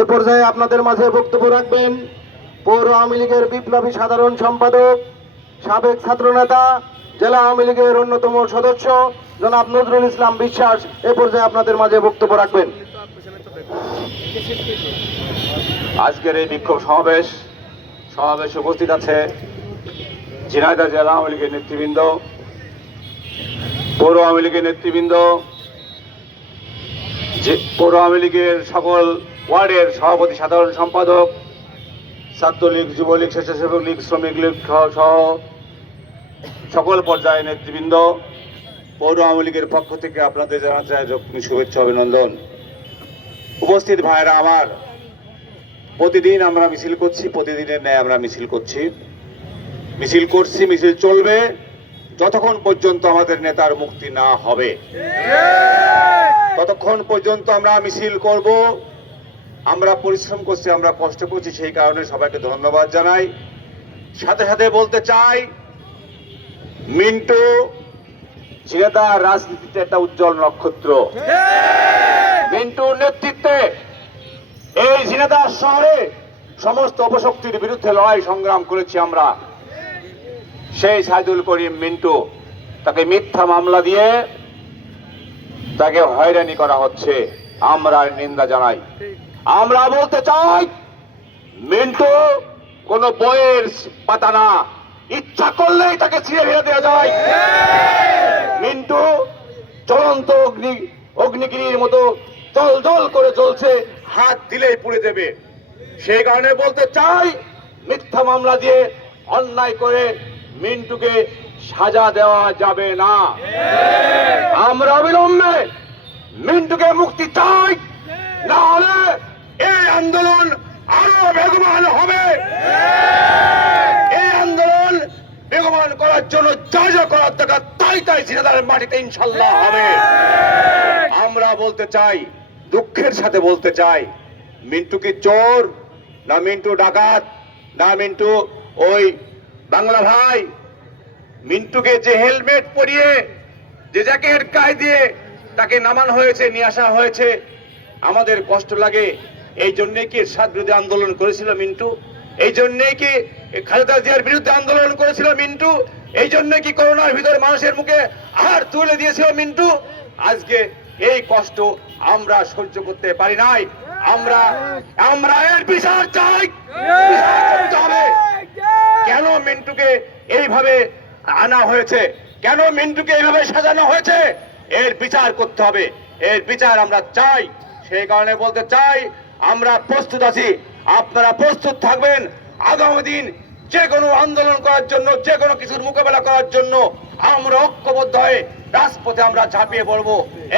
এ পর্যায়ে আপনাদের মাঝে বক্তব্য রাখবেন পৌর আওয়ামী লীগের বিপ্লবী সাধারণ সম্পাদক, সাবেক ছাত্রনেতা, জেলা আওয়ামী লীগের অন্যতম সদস্য, জনাব নজরুল ইসলাম বিশ্বাস। এ পর্যায়ে আপনাদের মাঝে বক্তব্য রাখবেন। আজকের এই বিক্ষোভ সমাবেশ, সমাবেশে উপস্থিত আছে ঝিনাইদহ জেলা আওয়ামী লীগের নেতৃবৃন্দ, পৌর আওয়ামী লীগের নেতৃবৃন্দ যে পৌর আওয়ামী লীগের সকল ওয়ার্ডের সভাপতি, সাধারণ সম্পাদক, ছাত্রলীগ, যুবলীগ, স্বেচ্ছাসেবক লীগ, শ্রমিক লীগ সহ- সকল পর্যায়ের নেতৃবৃন্দ, পৌর আওয়ামী লীগের পক্ষ থেকে আপনাদের জানাতে চাই যজ্ঞ শুভেচ্ছা, অভিনন্দন। উপস্থিত ভাইয়েরা আমার, প্রতিদিন আমরা মিছিল করছি, প্রতিদিনের ন্যায় আমরা মিছিল করছি। মিছিল করছি, মিছিল চলবে, যতক্ষণ পর্যন্ত আমাদের নেতার মুক্তি না হবে। ততক্ষণ পর্যন্ত আমরা মিছিল করব। আমরা পরিশ্রম করছি আমরা কষ্ট করছি সেই কারণে সবাইকে ধন্যবাদ জানাই। সাথে সাথে বলতে চাই মিন্টু ঝিনেদা রাজনীতিতে একটা উজ্জ্বল নক্ষত্র। মিন্টুর নেতৃত্বে এই ঝিনাদার শহরে সমস্ত অপশক্তির বিরুদ্ধে লড়াই সংগ্রাম করেছি আমরা। সেই সাইদুল করিম মিন্টু তাকে মিথ্যা মামলা দিয়ে তাকে হয়রানি করা হচ্ছে। আমরা নিন্দা জানাই। আমরা বলতে চাই, মিন্টু কোন বইয়ের পাতা না। ইচ্ছা করলেই তাকে ছিঁড়ে ফেলে দেওয়া যায়। মিন্টু চলন্ত অগ্নি, অগ্নিগিরির মতো জল জল করে চলছে হাত দিলেই পুড়ে দেবে। সেই কারণে বলতে চাই, মিথ্যা মামলা দিয়ে অন্যায় করে মিন্টুকে সাজা দেওয়া যাবে না। আমরা অবিলম্বে মিন্টুকে মুক্তি চাই। না হলে এই আন্দোলন আরও বেগবান হবে। এই আন্দোলন বেগবান করার জন্য যা যা করার দরকার, তাই তাই সিনেদারের মাটিতে ইনশাল্লাহ হবে। আমরা বলতে চাই, দুঃখের সাথে বলতে চাই, মিন্টু কি চোর, না মিন্টু ডাকাত, না মিন্টু ওই বাংলা ভাই? মিন্টুকে যে হেলমেট পরিয়ে যে জ্যাকেট গায়ে দিয়ে তাকে নামানো হয়েছে নিয়ে আসা হয়েছে আমাদের কষ্ট লাগে। এই জন্যে কি বিরোধী আন্দোলন করেছিল মিন্টু? এই জন্যেই কি খালেদা জিয়ার বিরুদ্ধে আন্দোলন করেছিল মিন্টু? এই জন্য কি করোনার ভিতরে মানুষের মুখে আহার তুলে দিয়েছিল মিন্টু? আজকে এই কষ্ট আমরা সহ্য করতে পারি নাই। আমরা আমরা এর বিচার চাই। হবে। কেন মিন্টুকে এইভাবে আনা হয়েছে। কেন মিন্টুকে এইভাবে সাজানো হয়েছে? এর বিচার করতে হবে। এর বিচার আমরা চাই। সেই কারণে বলতে চাই, আমরা প্রস্তুত আছি। আপনারা প্রস্তুত থাকবেন। আগামী দিন যে কোনো আন্দোলন করার জন্য যে কোনো কিছুর মোকাবেলা করার জন্য আমরা ঐক্যবদ্ধ হয়ে রাজপথে আমরা ঝাঁপিয়ে পড়ব।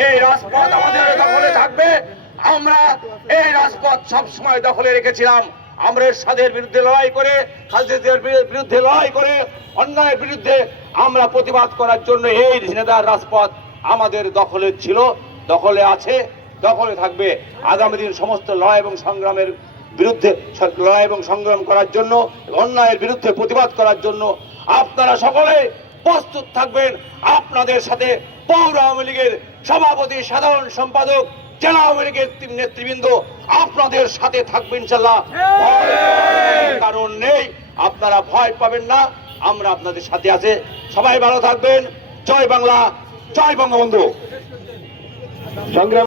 এই রাজপথ আমাদের দখলে থাকবে। আমরা এই রাজপথ সব সময় দখলে রেখেছিলাম। আমরা এরশাদের বিরুদ্ধে লড়াই করে খালেদার বিরুদ্ধে লড়াই করে, অন্যায়ের বিরুদ্ধে আমরা প্রতিবাদ করার জন্য এই ঝিনেদার রাজপথ আমাদের দখলে ছিল, দখলে আছে, দখলে থাকবে। আগামী দিন সমস্ত লড়াই এবং সংগ্রামের বিরুদ্ধে লড়াই এবং সংগ্রাম করার জন্য অন্যায়ের বিরুদ্ধে প্রতিবাদ করার জন্য আপনারা সকলে প্রস্তুত থাকবেন। আপনাদের সাথে পৌর আওয়ামী লীগের সভাপতি, সাধারণ সম্পাদক জেলা আওয়ামী লীগের নেতৃবৃন্দ আপনাদের সাথে থাকবে ইনশাল্লাহ। ভয় কারণ নেই আপনারা ভয় পাবেন না আমরা আপনাদের সাথে আছে। সবাই ভালো থাকবেন। জয় বাংলা জয় বঙ্গবন্ধু। সংগ্রাম